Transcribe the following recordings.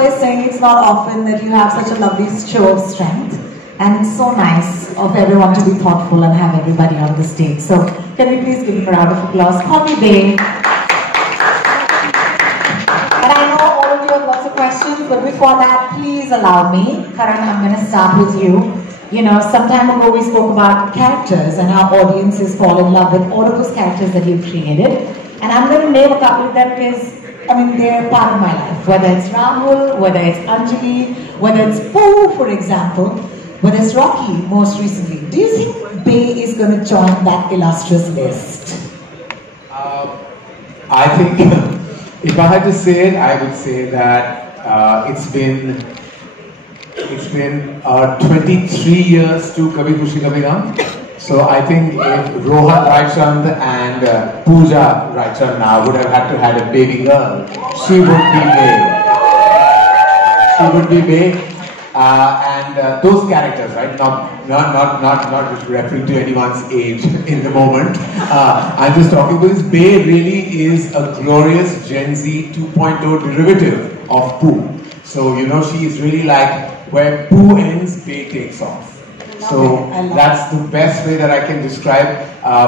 by saying it's not often that you have such a lovely show of strength. And it's so nice of everyone to be thoughtful and have everybody on the stage. So can we please give him a round of applause? Call me Dave. And I know all of you have lots of questions, but before that, please allow me. Karan, I'm going to start with you. You know, some time ago we spoke about characters and how audiences fall in love with all of those characters that you've created. And I'm going to name a couple of them because, I mean, they're part of my life. Whether it's Rahul, whether it's Anjali, whether it's Pooh, for example, whether it's Rocky, most recently. Do you think Bay is going to join that illustrious list? I think, if I had to say it, I would say that it's been 23 years to Kabhi Khushi Kabhie Gham. So I think if Rohan Raichand and Pooja Raichand now would have had to have a baby girl, she would be Bay. She would be Bay. And those characters, right? Not referring to anyone's age in the moment. I'm just talking because Bay really is a glorious Gen Z 2.0 derivative of Pooh. So you know she is really like where Pooh ends, Bay takes off. So that's the best way that I can describe,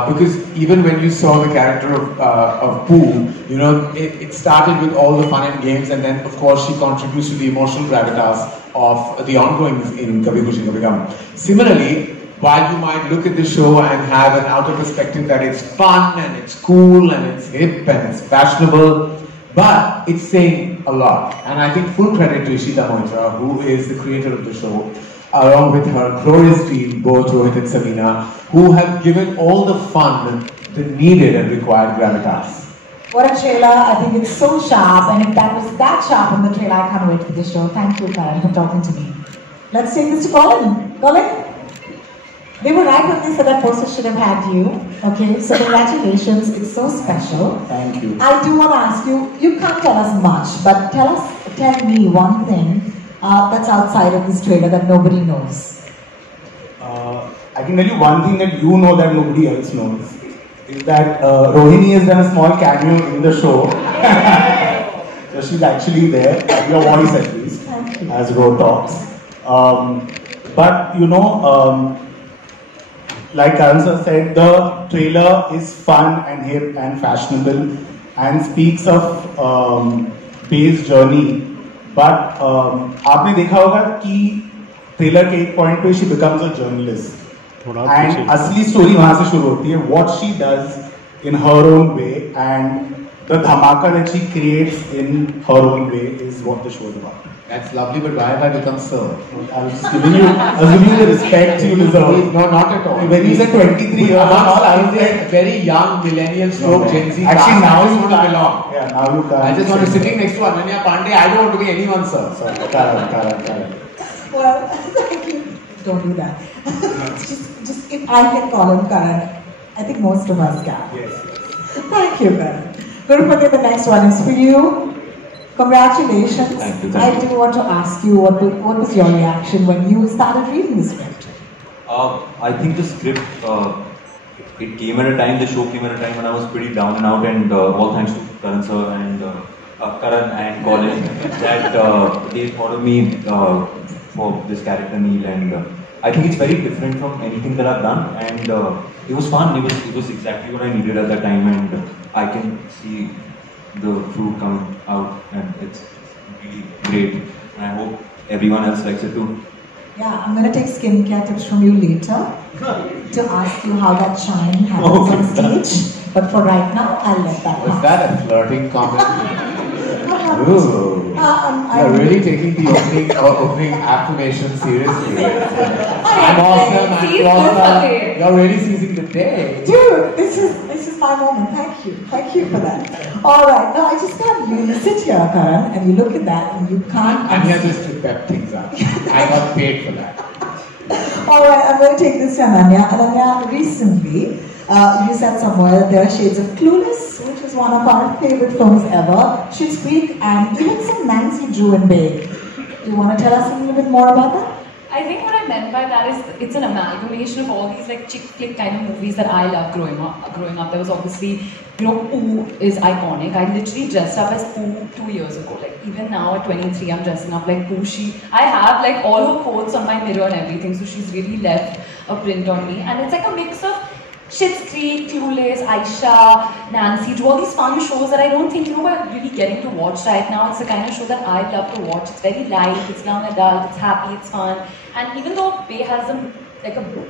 because even when you saw the character of Pooh, you know, it started with all the fun and games, and then of course she contributes to the emotional gravitas of the ongoing in Kabhi Khushi Kabhie Gham. Similarly, while you might look at the show and have an outer perspective that it's fun and it's cool and it's hip and it's fashionable, but it's saying a lot. And I think full credit to Ishita Moitra, who is the creator of the show, along with her glorious team, both Rohit and Samina, who have given all the fun the needed and required gravitas. What a trailer. I think it's so sharp, and if that was that sharp in the trailer, I can't wait for the show. Thank you, Karan, for talking to me. Let's take this to Colin. Colin? They were right when they said that poster should have had you. Okay, so congratulations. It's so special. Thank you. I do want to ask you, you can't tell us much, but tell me one thing that's outside of this trailer that nobody knows. I can tell you one thing that you know that nobody else knows. Is that Rohini has done a small cameo in the show. So she's actually there, your voice at least, as Ro talks. But you know, like Karan sir said, the trailer is fun and hip and fashionable and speaks of Bay's journey. But आपने देखा होगा कि trailer के एक point पे she becomes a journalist. And असली story वहां से शुरू होती है. What she does in her own way and the dhamaka that she creates in her own way is what the show is about. That's lovely, but why have I become sir? I was just giving you the respect you deserve. No, not at all. When you said 23 years, I was a very young millennial stroke Gen Z. Actually, now you want to belong. Yeah, now you can't. I just want to sitting next to Ananya Pandey. I don't want to be anyone, sir. Karan. Well, thank you. Don't do that. just if I can call him Karan, I think most of us can. Yes. Thank you, Karan. Gurupati, the next one is for you. Congratulations. Thank you. I do want to ask you, what was your reaction when you started reading the script? I think the script, it came at a time, the show came at a time when I was pretty down and out, and all thanks to Karan sir and Karan and Colin that they thought of me for this character Neil, and I think it's very different from anything that I've done, and it was fun. It was exactly what I needed at that time, and I can see the fruit coming out, and it's really great. And I hope everyone else likes it too. Yeah, I'm going to take skincare tips from you later to ask you how that shine happens on stage. But for right now, I'll let that pass. Was that a flirting comment? Ooh. You're really taking the opening affirmation seriously. I'm awesome, I'm awesome. You're really seizing the day. Dude, this is my moment. Thank you. Thank you for that. Alright, now I just can't, you sit here, Karan, and you look at that and you can't... I'm here just to pep things up. I got paid for that. Alright, I'm going to take this to Ananya. Ananya, recently, you said somewhere there are shades of Clueless, which is one of our favorite films ever, Schitt's Creek, and even some Nancy Drew and Bay. Do you want to tell us a little bit more about that? I think what I meant by that is it's an amalgamation of all these like chick flick kind of movies that I loved growing up. There was obviously, Pooh is iconic. I literally dressed up as Pooh 2 years ago. Like even now at 23, I'm dressing up like Pooh. I have like all her quotes on my mirror and everything, so she's really left a print on me. And it's like a mix of Schitt's Creek, Clueless, Aisha, Nancy, do all these fun shows that I don't think we're really getting to watch right now. It's the kind of show that I love to watch. It's very light, it's young adult, it's happy, it's fun. And even though Bey has a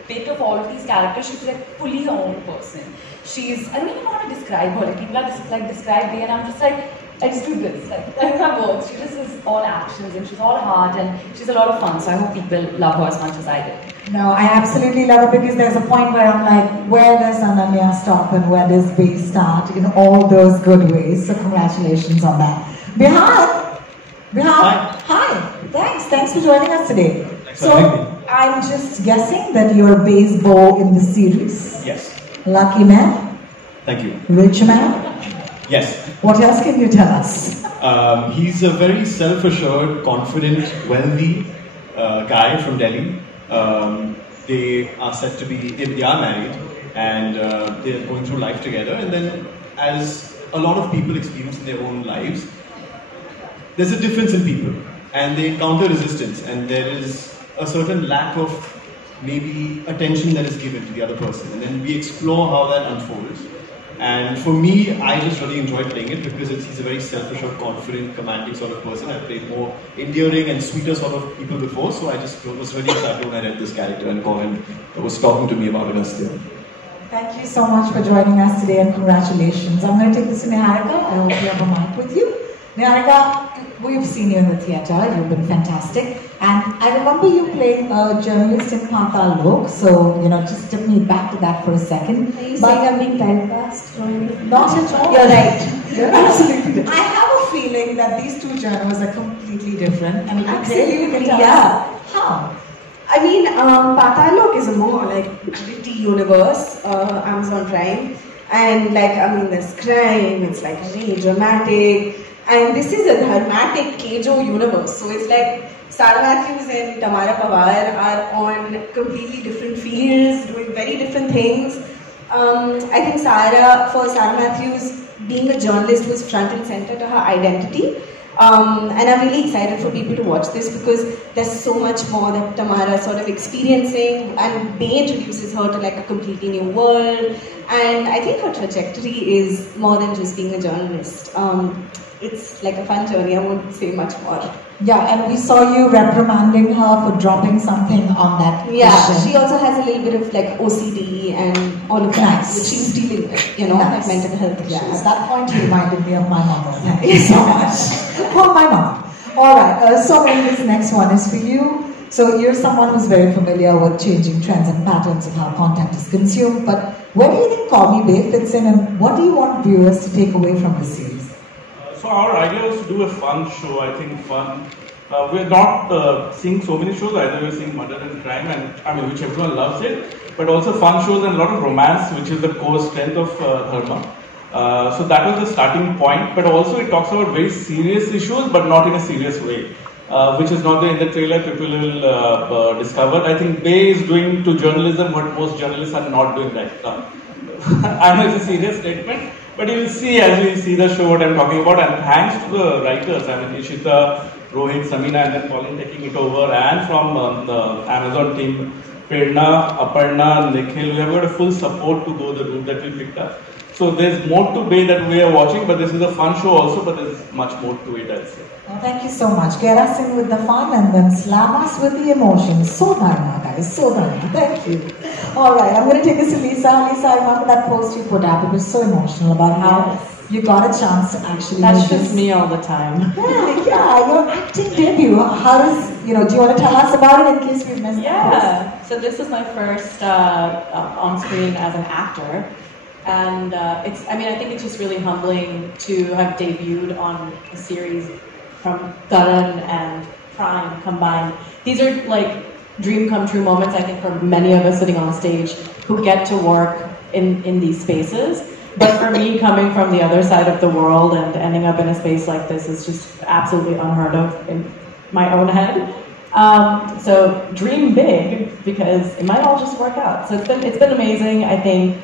bit of all of these characters, she's like fully her own person. I don't even know how to describe her. Like people are describe Bey, and I'm just like, I just do this. Like I don't have words. She just is all actions and she's all heart and she's a lot of fun. So I hope people love her as much as I did. No, I absolutely love it because there's a point where I'm like, where does Ananya stop and where does Bey start in all those good ways? So congratulations on that. Bihar, hi. Thanks for joining us today. So I'm just guessing that you're Bey's beau in the series. Yes. Lucky man. Thank you. Rich man. Yes. What else can you tell us? He's a very self-assured, confident, wealthy guy from Delhi. They are said to be, they are married and they're going through life together. And then as a lot of people experience in their own lives, there's a difference in people and they encounter resistance and there is a certain lack of maybe attention that is given to the other person. And then we explore how that unfolds. And for me, I just really enjoy playing it because he's a very self-assured, confident, commanding sort of person. I've played more endearing and sweeter sort of people before, so I just was really excited when I read this character and Colin was talking to me about it as well. Thank you so much for joining us today and congratulations. I'm going to take this to Niharika. I hope you have a mic with you. Niharika, we've seen you in the theatre. You've been fantastic. And I remember you playing a journalist in Paatal Lok. So, just take me back to that for a second. Are you saying I'm being typecast? Not at all. You're right. You're absolutely right. I have a feeling that these two genres are completely different. I mean, absolutely, yeah. How? I mean, Paatal Lok is a more like gritty universe, Amazon Prime. And there's crime, it's like really dramatic. And this is a dramatic Kejo universe. So it's like Sara Matthews and Tamara Pawar are on completely different fields, doing very different things. I think for Sara Matthews, being a journalist was front and center to her identity. And I'm really excited for people to watch this because there's so much more that Tamara is sort of experiencing, and Bey introduces her to like a completely new world. And I think her trajectory is more than just being a journalist. It's like a fun journey, I won't say much more. Yeah, and we saw you reprimanding her for dropping something on that question. She also has a little bit of like OCD and all of that, which she's dealing with, like mental health issues. Yeah, at that point you reminded me of my mother. Thank you so much. Oh, my mom. Alright, so this next one is for you. So you're someone who's very familiar with changing trends and patterns of how content is consumed, but where do you think Call Me Bey fits in and what do you want viewers to take away from this series? So our idea was to do a fun show, I think fun. We're not seeing so many shows, either we're seeing murder and crime, and which everyone loves it, but also fun shows and a lot of romance, which is the core strength of Dharma. So that was the starting point, but also it talks about very serious issues, but not in a serious way, which is not there in the trailer. People will discover. I think Bey is doing to journalism what most journalists are not doing right now. I know it's a serious statement, but you will see as we see the show what I'm talking about, and thanks to the writers, Ishita, Rohit, Samina, and then Colin taking it over, and from the Amazon team, Prerna, Aparna, Nikhil, we have got a full support to go the route that we picked up. So there's more to Bey that we are watching, but this is a fun show also, but there's much more to it, I'll say. Well, thank you so much. Get us in with the fun and then slam us with the emotions. So dharma, guys. So dharma. Thank you. Alright, I'm going to take this to Lisa. Lisa, I remember that post you put up. It was so emotional about how you got a chance to actually That's just me all the time. Yeah, your acting debut. How does, do you want to tell us about it in case we've missed it? So this is my first on screen as an actor. And I think it's just really humbling to have debuted on a series from Karan and Prime combined. These are like dream come true moments, I think, for many of us sitting on stage who get to work in these spaces. But for me, coming from the other side of the world and ending up in a space like this is just absolutely unheard of in my own head. So dream big, because it might all just work out. So it's been amazing. I think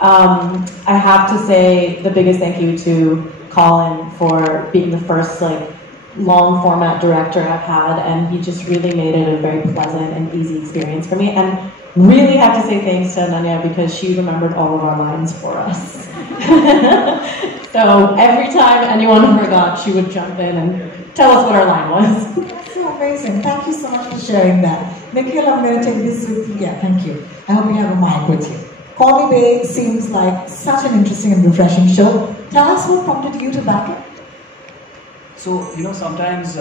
I have to say the biggest thank you to Colin for being the first long format director I've had, and he just really made it a very pleasant and easy experience for me. And really have to say thanks to Ananya, because she remembered all of our lines for us. So every time anyone forgot, she would jump in and tell us what our line was. That's so amazing. Thank you so much for sharing that. Nikhil, I'm going to take this with you. Yeah, thank you. I hope you have a mic with you. Call Me Babe seems like such an interesting and refreshing show. Tell us what prompted you to back it. So, sometimes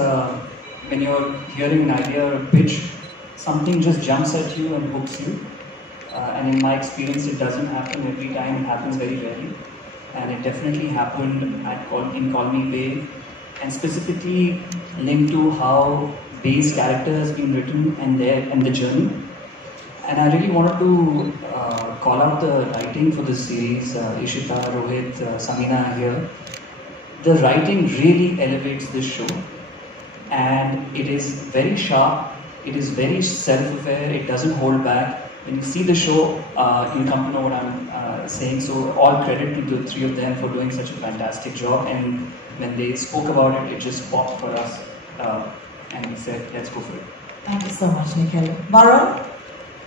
when you're hearing an idea or a pitch, something just jumps at you and hooks you. And in my experience, it doesn't happen every time, it happens very rarely. And it definitely happened in Call Me Babe, and specifically linked to how Babe's character has been written and the journey. And I really wanted to call out the writing for this series. Ishita, Rohit, Samina here. The writing really elevates this show, and it is very sharp, it is very self-aware, it doesn't hold back. When you see the show, you'll come to know what I'm saying. So all credit to the three of them for doing such a fantastic job. And when they spoke about it, it just popped for us, and we said, let's go for it. Thank you so much, Nikhil. Varun,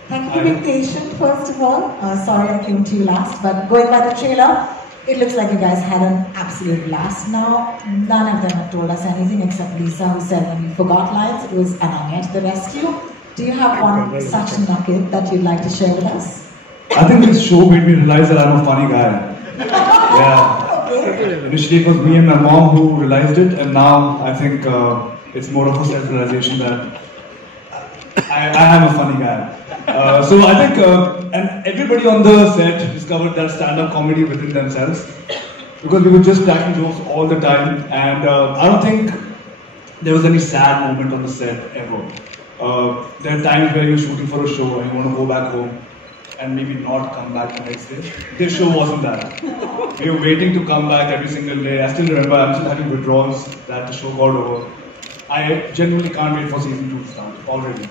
thank you for being patient, first of all. Sorry I came to you last, but going by the trailer, it looks like you guys had an absolute blast. Now, none of them have told us anything except Lisa, who said when we forgot lines, it was Ananya to the rescue. Do you have one such nugget that you'd like to share with us? I think this show made me realize that I'm a funny guy. Yeah. Okay. Initially it was me and my mom who realized it, and now I think it's more of a self-realization that I am a funny guy. So I think, and everybody on the set discovered that stand-up comedy within themselves, because we were just cracking jokes all the time, and I don't think there was any sad moment on the set ever. There are times where you're shooting for a show and you want to go back home and maybe not come back the next day. This show wasn't that. We were waiting to come back every single day. I still remember, I'm still having withdrawals that the show got over. I genuinely can't wait for season 2 to start already.